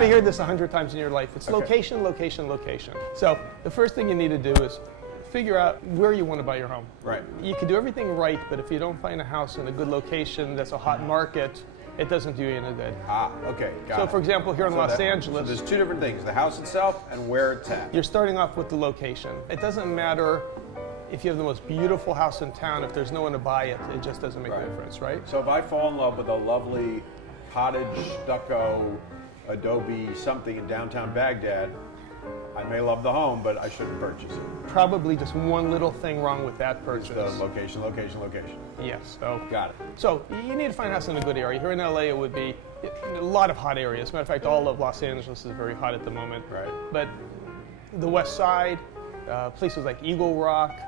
to hear this 100 times in your life. It's location, location, location. So the first thing you need to do is figure out where you want to buy your home. Right. You can do everything right, but if you don't find a house in a good location that's a hot market, it doesn't do you any good. Okay, got it. So for example, here in Los Angeles, so there's two different things, the house itself and where it's at. you're starting off with the location. It doesn't matter if you have the most beautiful house in town, if there's no one to buy it, it just doesn't make a difference, right? So if I fall in love with a lovely cottage, stucco, adobe something in downtown Baghdad, I may love the home, but I shouldn't purchase it. Probably just one little thing wrong with that purchase. The location, location, location. Yes. So got it. So you need to find a house in a good area. Here in LA, it would be a lot of hot areas. As a matter of fact, all of Los Angeles is very hot at the moment. Right. But the West Side, places like Eagle Rock,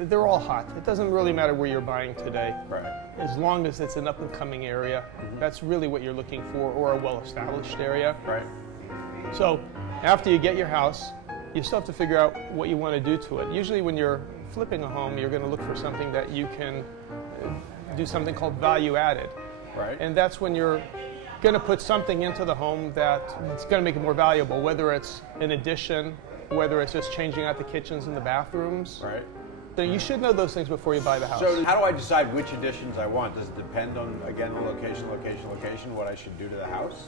they're all hot. It doesn't really matter where you're buying today. Right. As long as it's an up-and-coming area, that's really what you're looking for, or a well-established area. Right. So after you get your house, you still have to figure out what you want to do to it. Usually when you're flipping a home, you're going to look for something that you can do something called value added. Right. And that's when you're going to put something into the home that's going to make it more valuable, whether it's an addition, whether it's just changing out the kitchens and the bathrooms. Right. So you should know those things before you buy the house. So how do I decide which additions I want? Does it depend on, again, the location, location, location, what I should do to the house?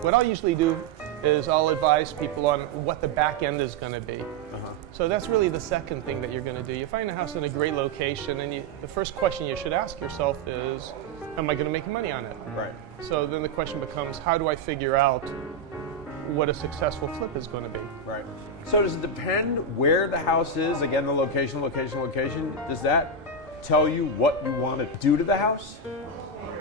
What I'll usually do is I'll advise people on what the back end is going to be. So that's really the second thing that you're going to do. You find a house in a great location, and the first question you should ask yourself is, am I going to make money on it? Right. So then the question becomes, how do I figure out what a successful flip is going to be? Right. So does it depend where the house is? Again, the location, location, location. Does that tell you what you want to do to the house?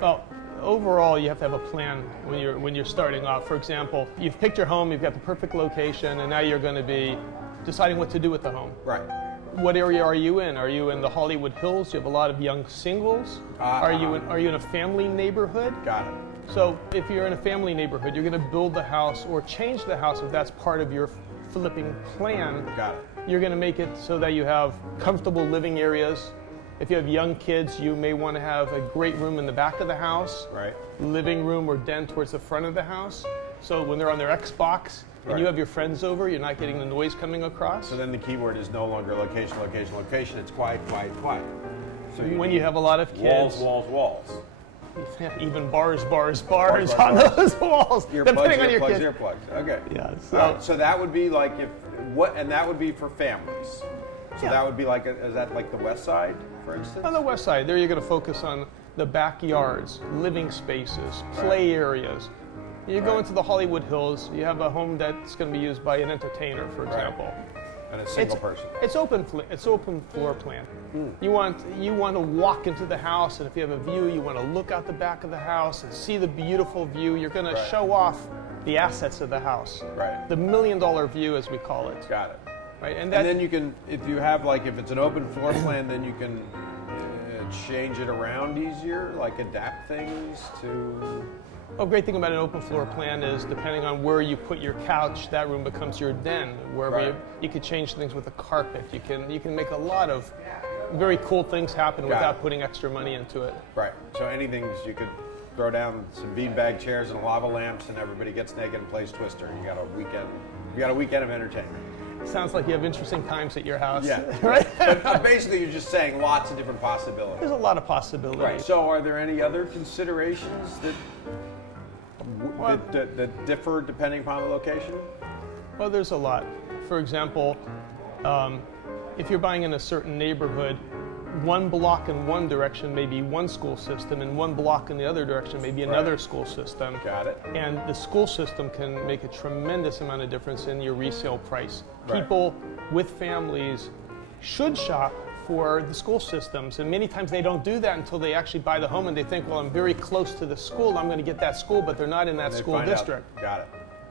Well, overall, you have to have a plan when you're starting off. For example, you've picked your home, you've got the perfect location, and now you're going to be deciding what to do with the home. Right. What area are you in? Are you in the Hollywood Hills? Do you have a lot of young singles? Are you in a family neighborhood? Got it. So if you're in a family neighborhood, you're going to build the house or change the house if that's part of your flipping plan. Got it. You're going to make it so that you have comfortable living areas. If you have young kids, you may want to have a great room in the back of the house, Right. living room or den towards the front of the house. So when they're on their Xbox and you have your friends over, you're not getting the noise coming across. So then the keyword is no longer location, location, location. It's quiet, quiet, quiet. So when you have a lot of kids, walls. even bars on those walls, depending on your kids. Earplugs. Okay. Yeah. So that would be like and that would be for families. So that would be like, is that like the West Side, for instance? On the West Side, there you're going to focus on the backyards, living spaces, play areas. You go into the Hollywood Hills, you have a home that's going to be used by an entertainer, for example. And a single person. It's open floor plan. You want to walk into the house, and if you have a view, you want to look out the back of the house and see the beautiful view. You're going to show off the assets of the house. Right. The $1 million view, as we call it. Got it. Right. And then you can, if you have if it's an open floor plan, then you can change it around easier, like adapt things to. A great thing about an open floor plan is depending on where you put your couch, that room becomes your den. Wherever you could change things with the carpet. You can make a lot of very cool things happen without putting extra money into it. Right. So anything you could throw down some beanbag chairs and lava lamps, and everybody gets naked and plays Twister. You got a weekend of entertainment. Sounds like you have interesting times at your house. Yeah. Right? But basically, you're just saying lots of different possibilities. There's a lot of possibilities. Right. So are there any other considerations that differ depending upon the location? Well, there's a lot. For example, if you're buying in a certain neighborhood, one block in one direction may be one school system, and one block in the other direction may be another school system. Got it. And the school system can make a tremendous amount of difference in your resale price. Right. People with families should shop for the school systems, and many times they don't do that until they actually buy the home and they think, well, I'm very close to the school, I'm going to get that school, but they're not in that school district. Got it.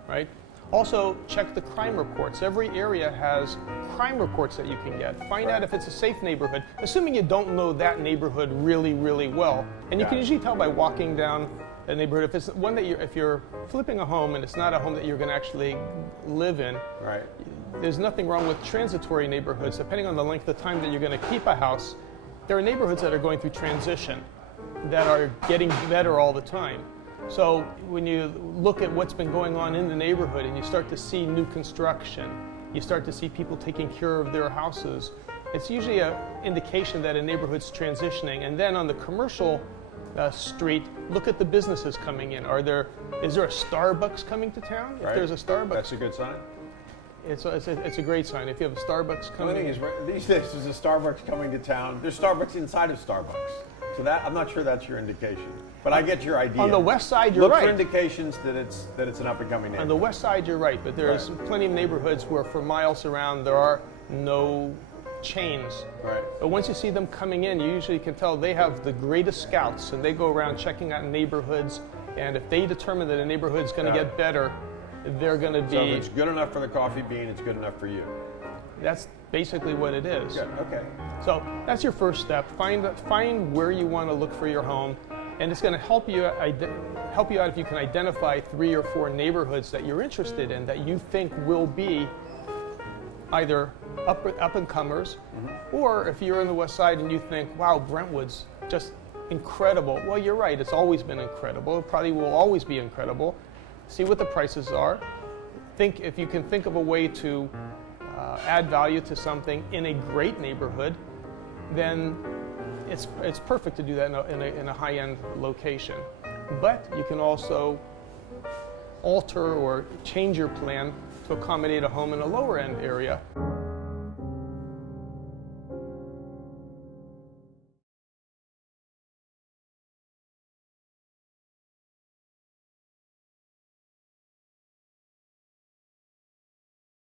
Right? Also, check the crime reports. Every area has crime reports that you can get. Find out if it's a safe neighborhood, assuming you don't know that neighborhood really, really well. And you can usually tell by walking down a neighborhood if it's one that if you're flipping a home and it's not a home that you're going to actually live in. Right. There's nothing wrong with transitory neighborhoods. Depending on the length of time that you're going to keep a house, there are neighborhoods that are going through transition, that are getting better all the time. So when you look at what's been going on in the neighborhood and you start to see new construction, you start to see people taking care of their houses, it's usually an indication that a neighborhood's transitioning. And then on the commercial street, look at the businesses coming in. Is there a Starbucks coming to town? Right. If there's a Starbucks, That's a good sign. it's a great sign. If you have a Starbucks The coming thing in. is, these days there's a Starbucks coming to town. There's Starbucks inside of Starbucks. So that, I'm not sure that's your indication. But I get your idea. On the west side, you're Look right. for indications that it's an up and coming neighborhood. On the west side, you're right, but there's plenty of neighborhoods where for miles around there are no chains. Right. But once you see them coming in, you usually can tell they have the greatest scouts, and they go around checking out neighborhoods, and if they determine that a neighborhood's going to get better, they're going to be... So if it's good enough for the coffee bean, it's good enough for you. That's basically what it is. Good, okay. So that's your first step. Find where you want to look for your home, and it's going to help you out if you can identify 3 or 4 neighborhoods that you're interested in that you think will be either up and comers, or if you're on the west side and you think, wow, Brentwood's just incredible. Well, you're right. It's always been incredible. It probably will always be incredible. See what the prices are. Think if you can think of a way to add value to something in a great neighborhood, then it's perfect to do that in a high-end location. But you can also alter or change your plan to accommodate a home in a lower-end area.